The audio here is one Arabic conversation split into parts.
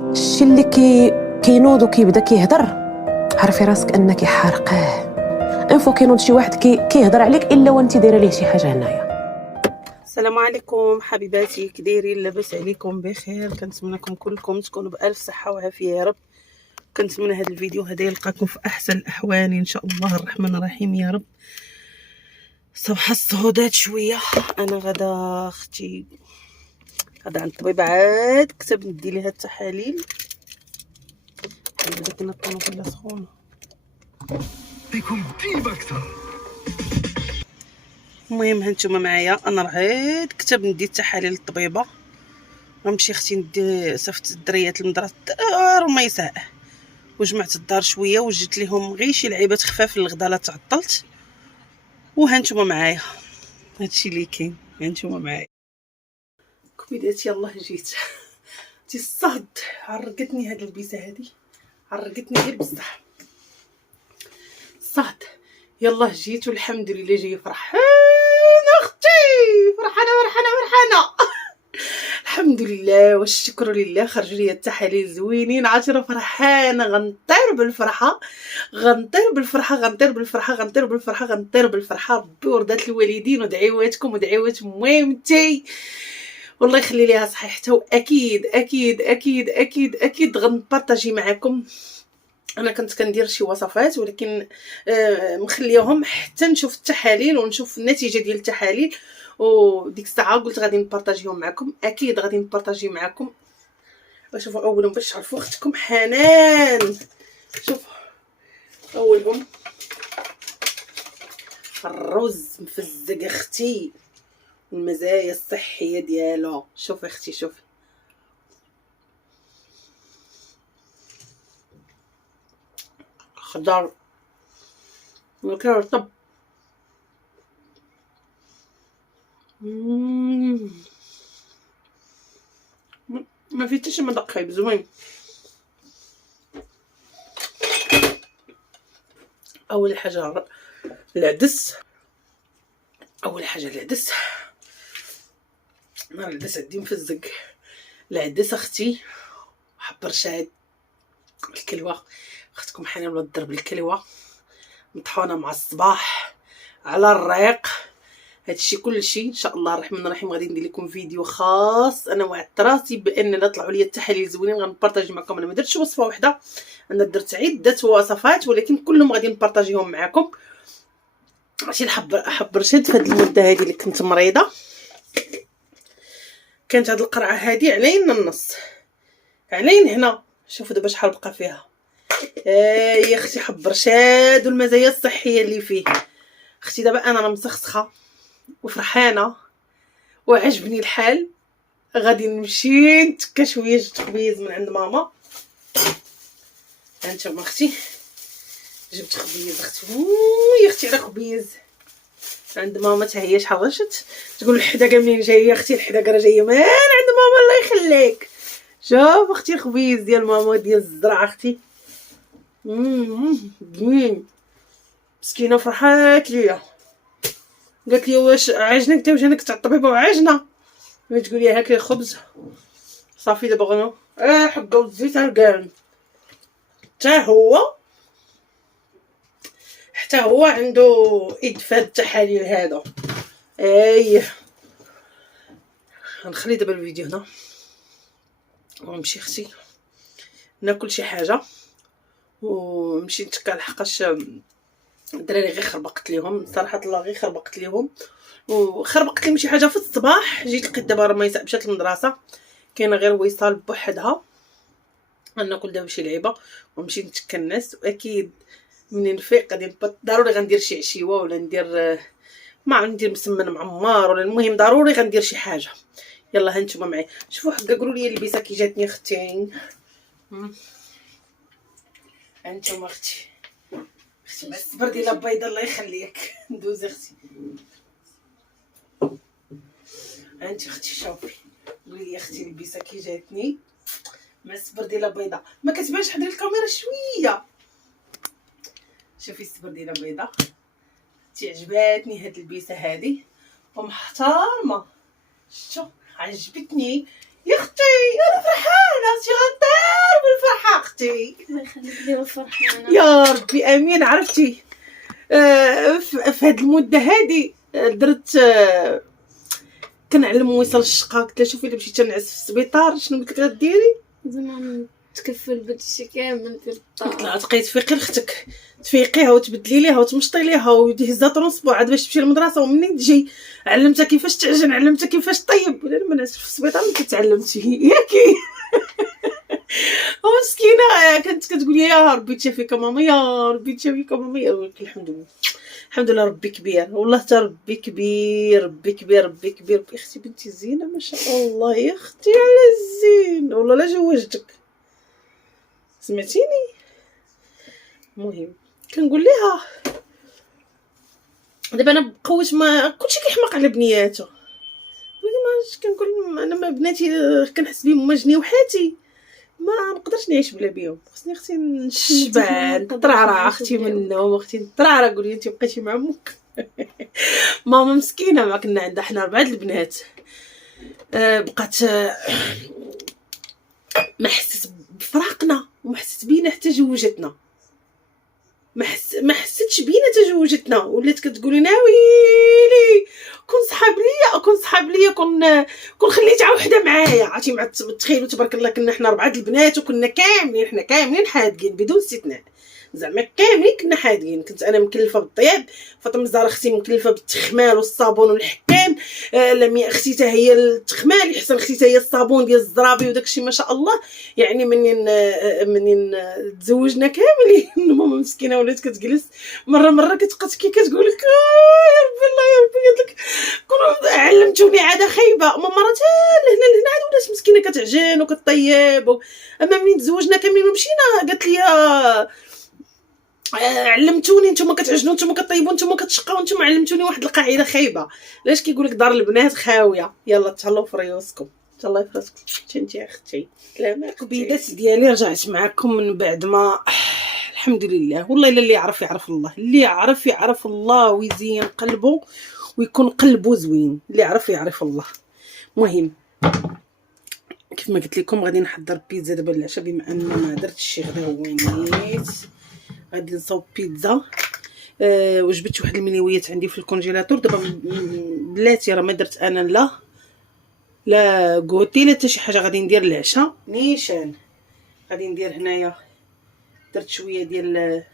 الشيء اللي كينوض وكيبدا كيهضر، عرفي راسك انك حارقاه. انفو كينوض شي واحد كيهضر عليك الا وانت دايره ليه شي حاجه هنايا. السلام عليكم حبيباتي، كدايرين؟ لاباس عليكم؟ بخير؟ كنتمنىكم كلكم تكونوا بالف صحه وعافيه يا رب. كنتمنى هذا الفيديو هذا يلقاكم في احسن الاحوال ان شاء الله الرحمن الرحيم يا رب. صباح الصهودات شويه. انا غدا اختي غدا عند الطبيب، عاد كتب ندي ليها التحاليل. بدا كنطونو في السخونه بكم طيب اكثر. المهم هانتوما معايا، انا راه عاد كتب ندي التحاليل للطبيبه. غنمشي اختي ندي صيفط الدريات للمدرسه الدار وما يساء، وجمعت الدار شويه وجيت ليهم غير شي لعيبات خفاف للغدا لا تعطلت. وهانتوما معايا هادشي اللي كاين، هانتوما معايا كبيداتي. يلاه جيت تي الصهد. عرقتني هاد البيسه هادي، عرقتني غير بصح الصهد. يلاه جيت والحمد لله جايه فرحانه اختي، فرحانه الحمد لله والشكر لله. خرج لي التحاليل زوينين، عاشره فرحانه. غنطير بالفرحه ربي ورضات الوالدين ودعواتكم ودعوات ميمتي والله يخلي ليها صحيحتها. واكيد اكيد اكيد اكيد اكيد غنبارطاجي معكم. انا كنت كندير شي وصفات ولكن مخليهم حتى نشوف التحاليل ونشوف النتيجه ديال التحاليل، وديك الساعه قلت غادي نبارطاجيهم معكم. اكيد غادي نبارطاجي معكم. شوفوا اولهم باش تعرفوا اختكم حنان. شوفوا اولهم الرز مفزق اختي، المزايا الصحيه ديالو. شوفي اختي شوفي، خضر وكرطب. ما فيه حتى شي مذاق خايب، زوين. اول حاجه العدس، نهار العدس عندي مفزق. العدس اختي، حب رشاد، الكلوه اختكم حنان ولا الضرب الكلوه مطحونه مع الصباح على الريق. هادشي كلشي ان شاء الله الرحمن الرحيم غادي ندير لكم فيديو خاص. انا وعدت راسي بان لا طلعوا لي التحاليل زوينين غنبارطاجي معكم. انا ما درتش وصفه واحده، انا درت عده وصفات ولكن كلهم غادي نبارطاجيهم معكم. عرفتي حب رشد في هاد المده هذه اللي كنت مريضه، كانت هاد القرعه هذه علينا النص، علين هنا. شوفوا دابا شحال بقى فيها. يا اختي حب رشاد والمزايا الصحيه اللي فيه. اختي دابا انا راه مسخسخه وفرحانه وعجبني الحال. غادي نمشي نتكا شويه خبيز من عند ماما. هانتوما اختي جبت خبيز اختي. يا اختي على خبيز عند ماما حتى هي شحال غشت تقول الحداقه منين جايه. اختي الحداقه راه جايه من عند ماما الله يخليك. شوف اختي الخبيز ديال ماما ديال الزرع اختي. زوين. مسكينه فرحات ليا، قالت لي واش عاجنك انت وجانك تاع الطبيبه وعاجنه؟ تقول لي هاكي الخبز صافي. دابا غنو حقه الزيت الكان. حتى هو عنده ايد في هاد التحاليل هذا. غنخلي دابا الفيديو هنا ونمشي اختي ناكل شي حاجه ونمشي نتكا، لحقاش الدراري غير خربقت ليهم صراحه الله، غير خربقت ليهم وخربقت لهم شي حاجه في الصباح. جيت لقيت دابا راه ميساء مشات للمدرسه، كاينه غير وصال بوحدها. غناكل دابا شي لعيبه ونمشي نتكا الناس. واكيد منين نفيق غادي ضروري غندير شي عشيوه ولا ندير ما ندير مسمن معمر ولا المهم ضروري غندير شي حاجه. يلا هانتوما معايا. شوفوا حقا قولوا لي اللبسه كي جاتني اختي. هانتوما اختي بس صبر ديال البيضه الله يخليك. ندوز اختي. انت اختي شوفي قولي لي اختي اللبسه كي جاتني مع الصبر ديال البيضه. ما كتبانش، حضري الكاميرا شويه. شوفي الصبر ديال البيضه عجباتني هاد اللبسه هادي ومحترمه. شتو عجبتني يا اختي. انا فرحانه اختي غنطير اختي. الله يخليك ديما فرحانه يا ربي امين. عرفتي في هاد المده هادي درت كنعلم ويصل الشقه. قلت لها شوفي الا مشيت نعس في السبيطار شنو قلت لك غديري؟ زعما تكفل بهادشي كامل في قلت لها الدار. تبقاي تفيقي لختك، تفيقيها وتبدلي ليها وتمشطي ليها وتهزها ترونسبور عاد باش تمشي للمدرسه، ومنين تجي علمتها كيفاش تعجن، علمتها كيفاش طيب. انا ما نعسش في السبيطار اللي كتعلمتي ياكي. مسكينه كانت كتقول لي يا ربي تشافيك ماما، يا ربي تشافيك ماما. يا الحمد لله، الحمد لله ربي كبير والله، تا ربي كبير، ربي كبير، ربي كبير. اختي بنتي زينه ما شاء الله يا اختي على الزين والله لا جوجتك سمعتيني. المهم كنقول ليها دابا انا بقوت ما كلشي كيحماق على بنياتو، ما كنقول انا ما بناتي كنحس بهم هما جنيوحاتي، ما نقدرش نعيش بلا بيهم. خصني اختي نشبع نطرعرع اختي منهم، اختي نطرعرع. قولي انت بقيتي مع امك. ماما مسكينه ما كنا عندها حنا 4 البنات، بقات ما حست بفراقنا وما حست بينا حتى جوجتنا، ما حستش بينا حتى جوجتنا. ولات كتقول لنا ويلي كون صحاب ليا كون خليتها وحده معايا. عرفتي مع تخيلوا تبارك الله كنا حنا 4 البنات وكنا كاملين حادقين بدون استثناء، زعما كاملين كنا حادقين. كنت انا مكلفه بالطياب، فاطمه الزهراء اختي مكلفه بالتخمال والصابون والحكام، لميا اختي حتى هي التخمال، حسن اختي حتى هي الصابون ديال الزرابي وداكشي ما شاء الله. يعني منين تزوجنا كاملين ماما مسكينه ولات كتجلس مره كتبكي كتقول لك يا ربي الله يا ربي. قالت لك كون علمتوني عاده خايبه ماما، مرات لهنا عاد ولات مسكينه كتعجن وكطيب. اما منين تزوجنا كاملين ومشينا قالت لي علمتوني نتوما كتعجنوا نتوما كطيبوا نتوما كتشقاو نتوما، علمتوني واحد القاعده خايبه. لاش كيقول لك دار البنات خاويه؟ يلا تهلاو في ريوسكم، تهلاو في راسكم. انتي اختي القبيلات ديالي رجعت معكم من بعد ما الحمد لله. والله الا اللي يعرف الله، اللي يعرف الله ويزين قلبه ويكون قلبه زوين، اللي يعرف الله. المهم كيف ما قلت لكم غادي نحضر بيتزا دابا العشاء، بما ان ما درتش شي غدا هوانيت. غادي نصاوب بيتزا. وجبت واحد المنيويات عندي في الكونجيلاتور دابا. بلاتي راه ما درت انا لا كوتي لا حتى شي حاجه. غادي ندير العشاء نيشان. غادي ندير هنايا درت شويه ديال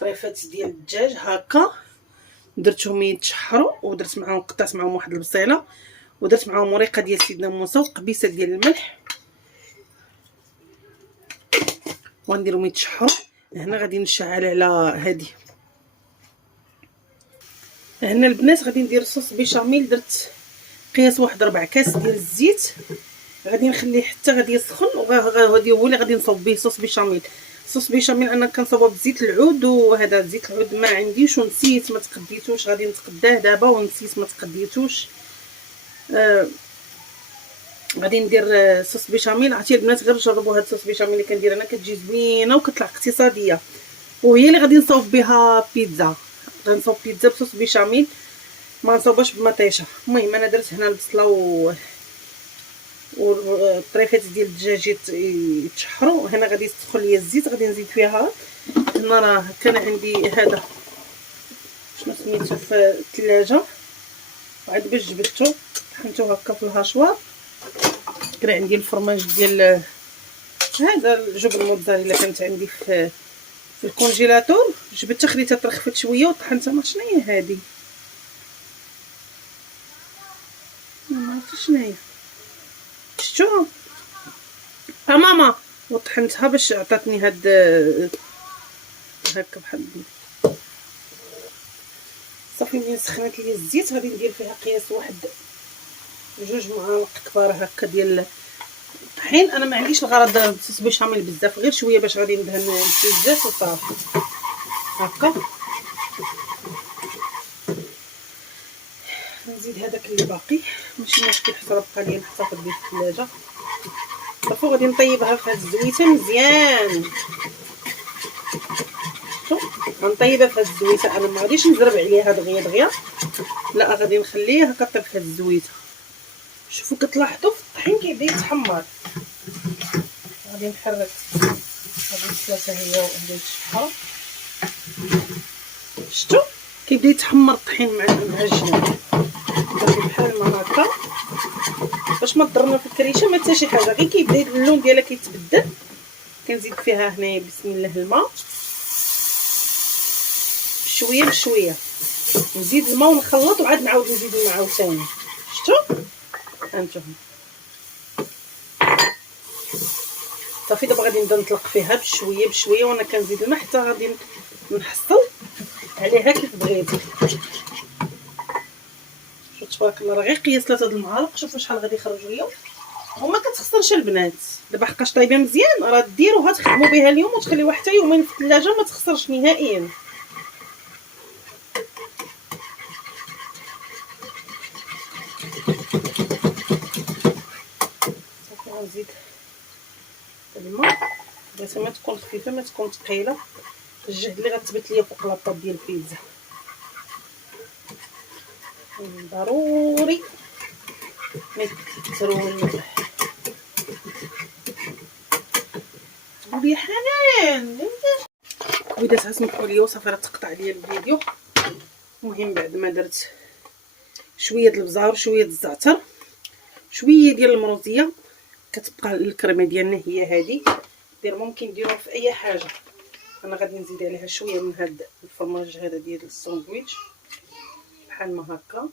طريفات ديال الدجاج هكا، درتهم يتشحروا ودرت معاهم قطعت معاهم واحد البصيله ودرت معاهم وريقه ديال سيدنا موسى وقبيصه ديال الملح، ونديرهم يتشحروا. هنا غادي نشعل على هادي. هنا البنات غادي ندير صوص بيشاميل. درت قياس واحد 4 كاس ديال الزيت، غادي نخليه حتى غادي يسخن، وغادي هو اللي غادي نصاوب به صوص بيشاميل. صوص بيشاميل انا كنصاوبه بزيت العود، وهذا زيت العود ما عنديش ونسيت ما تقديتوش، غادي نتقداه دابا ونسيت ما تقديتوش. غادي ندير صوص بيشاميل. عرفتي البنات غير جربوا هاد الصوص بيشاميل اللي كندير انا، كتجي زوينه وكتطلع اقتصاديه، وهي اللي غادي نصاوب بها بيتزا. غنصاوب بيتزا بصوص بيشاميل، ما نصاوبهاش بمطيشه. المهم انا درت هنا البصله والطريفات ديال الدجاج يتشحروا. هنا غادي يسخن ليا الزيت، غادي نزيد فيها. هنا راه كان عندي هذا شنو سميتو في الثلاجه، وعاد باش جبدته طحنته هكا في الهاشوار. كان عندي الفرماج ديال هذا الجبن الموتزاريلا كانت عندي في الكونجيلاتور، جبدتها خليتها ترخفت شويه وطحنتها. ما شنو هي هذه؟ ما عرفتش شنو هي. شفتوها ماما؟ وطحنتها باش عطاتني هاد هكا بحال صافي. ملي سخنت لي الزيت غادي ندير فيها قياس واحد 2 معالق كبار هكا ديال الطحين. انا ما عنديش الغرض الصوص بيشاميل بزاف، غير شويه باش غادي ندهن الزيت وصافي هكا. نزيد هذاك اللي باقي ماشي مشكل، حتى بقى لي نحتفظ به في الثلاجه. صافي غادي نطيبها في هاد الزويته مزيان. غنطيبها في هاد الزويته. انا ما غاديش نزرب عليها دغيا لا، غادي نخليها كطيب في هاد الزويته. شوفوا كتلاحظوا في الطحين كيبدا يتحمر. غادي نحرك ثلاثه هي وهذه الشفره. شفتوا كيبدا يتحمر الطحين مع الجناب، درتو بحال ما هكا باش ما تضرنا في الكريشه ما حتى شي حاجه، غير كيبدا اللون ديالها كيتبدل. كنزيد فيها هنايا بسم الله الماء بشويه بشويه، نزيد الماء ونخلط وعاد نعاود نزيد الماء عاوتاني. شفتوا هانتوما صافي. دابا غادي نبدا نطلق فيها بشويه بشويه وانا كنزيد الماء حتى غادي نحصل عليها كيف بغيتي. شوف تبارك الله راه غير قياس 3 د المعالق. شوفوا شحال غادي يخرجوا ليا وما كتخسرش البنات. دابا حقاش طايبه مزيان راه ديروها تخدموا بها اليوم وتخليوها حتى يومين في الثلاجه ما تخسرش نهائيا. صافي غنزيد الماء باش ما تكون خفيفه ما تكون ثقيله. الجهد اللي غتثبت ليا فوق لاطاب ديال البيتزا ضروري ما يكثروا. بحنان كويدات اسمحوا لي وصافي راه تقطع ليا الفيديو. المهم بعد ما درت شويه د البزار شويه د الزعتر شويه ديال المروزيه كتبقى الكريمه ديالنا هي هذه. ممكن ديروها في اي حاجه. انا غادي نزيد عليها شويه من هاد الفرماج هذا ديال الساندويتش بحال ما هكا.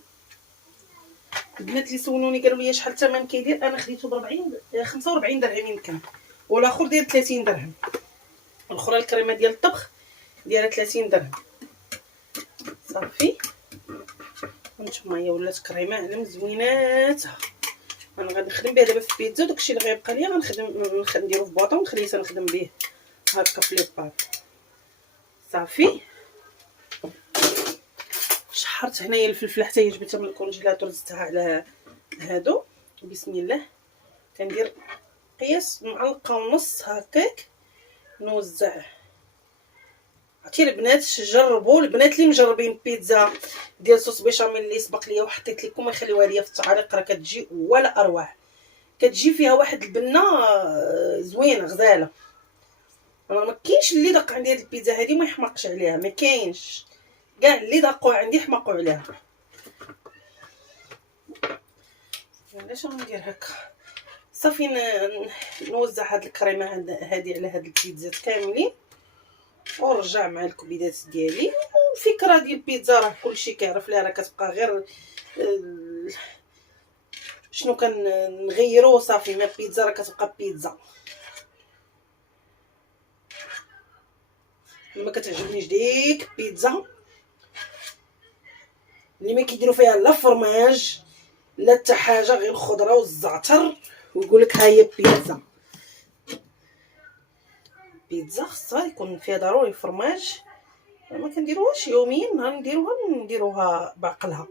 البنات اللي سولوني قالوا لي شحال الثمن كيدير، انا خديته ب 45 درهم يمكن، والاخر داير 30 درهم. الاخرى الكريمه ديال الطبخ دايره 30 درهم. صافي هانتوما هي ولات كريمه على مزويناتها. انا غادي نخدم بها دابا في البيتزا. داكشي اللي غيبقى ليا غنخدم نديرو في بواطه ونخليه تنخدم به هكا في لي بات. صافي شحرت هنايا الفلفله حتى هي جبتها من الكونجيلاتور زدتها على هادو. بسم الله كندير قياس معلقه ونص هكاك نوزع. عرفتي البنات جربوا، البنات اللي مجربين بيتزا ديال صوص بيشاميل اللي سبق ليا وحطيت لكم خليوها ليا في التعليق راه كتجي ولا اروع. كتجي فيها واحد البنه زوينه غزاله. انا ما كاينش اللي دق عندي هاد البيتزا هادي ما يحمقش عليها، ما كاينش كاع اللي دقوا عندي حمقوا عليها. علاش غندير هكا؟ صافي نوزع هاد الكريمه هادي على هاد البيتزات كاملين ونرجع مع الكبيدات ديالي. الفكره ديال البيتزا راه كلشي كيعرف ليها، راه كتبقى غير شنو كنغيروا صافي. ما بيتزا راه كتبقى بيتزا. ما كتعجبنيش ديك بيتزا اللي ما كيديروا فيها لا فرماج لا حتى حاجه، غير الخضره والزعتر ويقول لك ها هي بيتزا. بيتزا خصها يكون فيها ضروري فرماج. ما كنديروهاش يوميا، نهار نديروها بعقلها.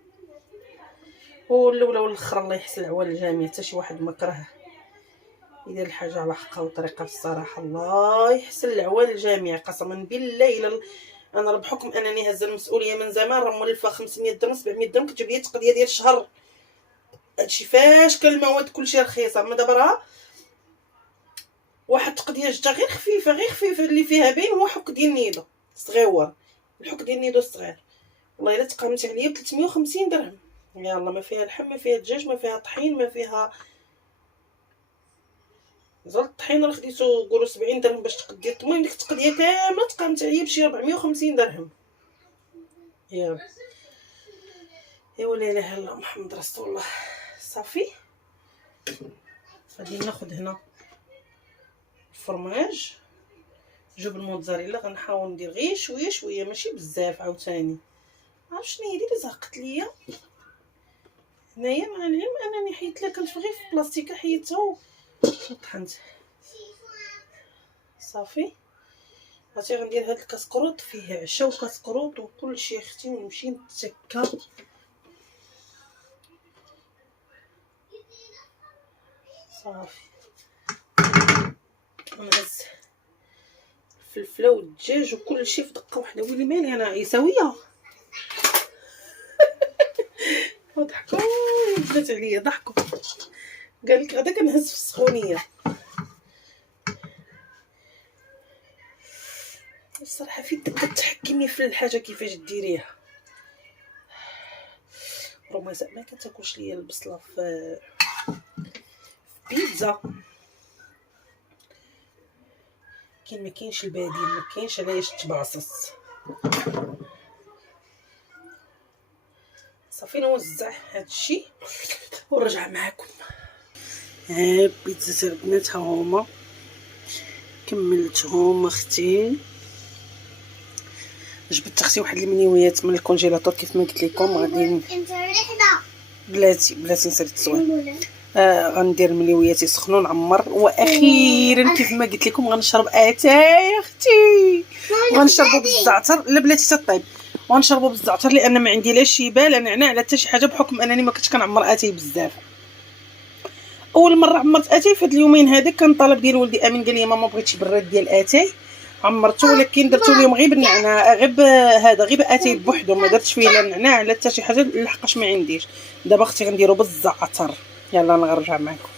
والاولى والاخر الله يحسن العوال الجميع. حتى شي واحد مكره يدير الحاجه على حقها وطريقه. الصراحه الله يحسن العوال الجميع قسما بالله. انا بحكم انني هزه المسؤوليه من زمان راه مولفه 500 درهم 700 درهم كتجيب لي تقضيه ديال الشهر. هادشي فاش كان المواد كلشي رخيصه. اما دابا راه واحد التقضيه جتا غير خفيفه اللي فيها باين هو حك ديال النيدو صغيور. الحك ديال النيدو الصغير والله الا تقامت عليا ب 350 درهم. يلا ما فيها لحم ما فيها دجاج ما فيها طحين ما فيها زال. الطحين راه خديتو قولوا 70 درهم باش تقدي. المهم ديك التقضيه كامله تقامت عليا بشي 450 درهم. يا ولا اله الا الله محمد رسول الله. صافي غادي ناخذ هنا الفرماج جبن موتزاريلا. غنحاول ندير غير شويه ماشي بزاف عاوتاني. عرفت شنو هي اللي زهقت ليا هنايا مع العلم انني حيت لها كنت غير في بلاستيكه حيدتها وطحنت. صافي عرفتي غندير هاد الكاسكروط فيه عشا وكاسكروط وكلشي اختي ونمشي نتكا. صافي ونهز الفلفله والدجاج وكلشي في دقه واحده. ويلي مالي انا عيساويه ضحكوا بدات عليا ضحكوا. قال لك غدا كنهز في السخونيه. الصراحه في يدك كتحكمي في الحاجه كيفاش ديريها. راه زعما كتاكلش ليا البصله في بيتزا، كاين ما كاينش البديل، ما كاينش علاش تبعصص. صافي نوزع هادشي ونرجع معكم. ها بيتزا البنات ها هما كملتهم اختي. جبت اختي واحد المنيويات من الكونجيلاتور كيف ما قلت لكم. غادي بلاتي نسالي التصوير. غندير المليويات يسخنوا نعمر. واخيرا كيف ما قلت لكم غنشرب اتاي اختي، غنشربوا بالزعتر. لا بلاتي تطيب، وغنشربوا بالزعتر لان ما عندي لا شيبه لا نعناع لا حتى شي حاجه، بحكم انني ما كنتش كنعمر اتاي بزاف. اول مره عمرت اتاي في هاد اليومين هذاك كان طلب ديال ولدي امين، قال لي ماما بغيتش براد ديال اتاي، عمرته ولكن درتو اليوم غير بالنعناع، غير اتاي بوحدو، ما درتش فيه لا نعناع لا حتى شي حاجه لحقاش ما عنديش. دابا اختي غنديرو بالزعتر. يلا نرجع معكم.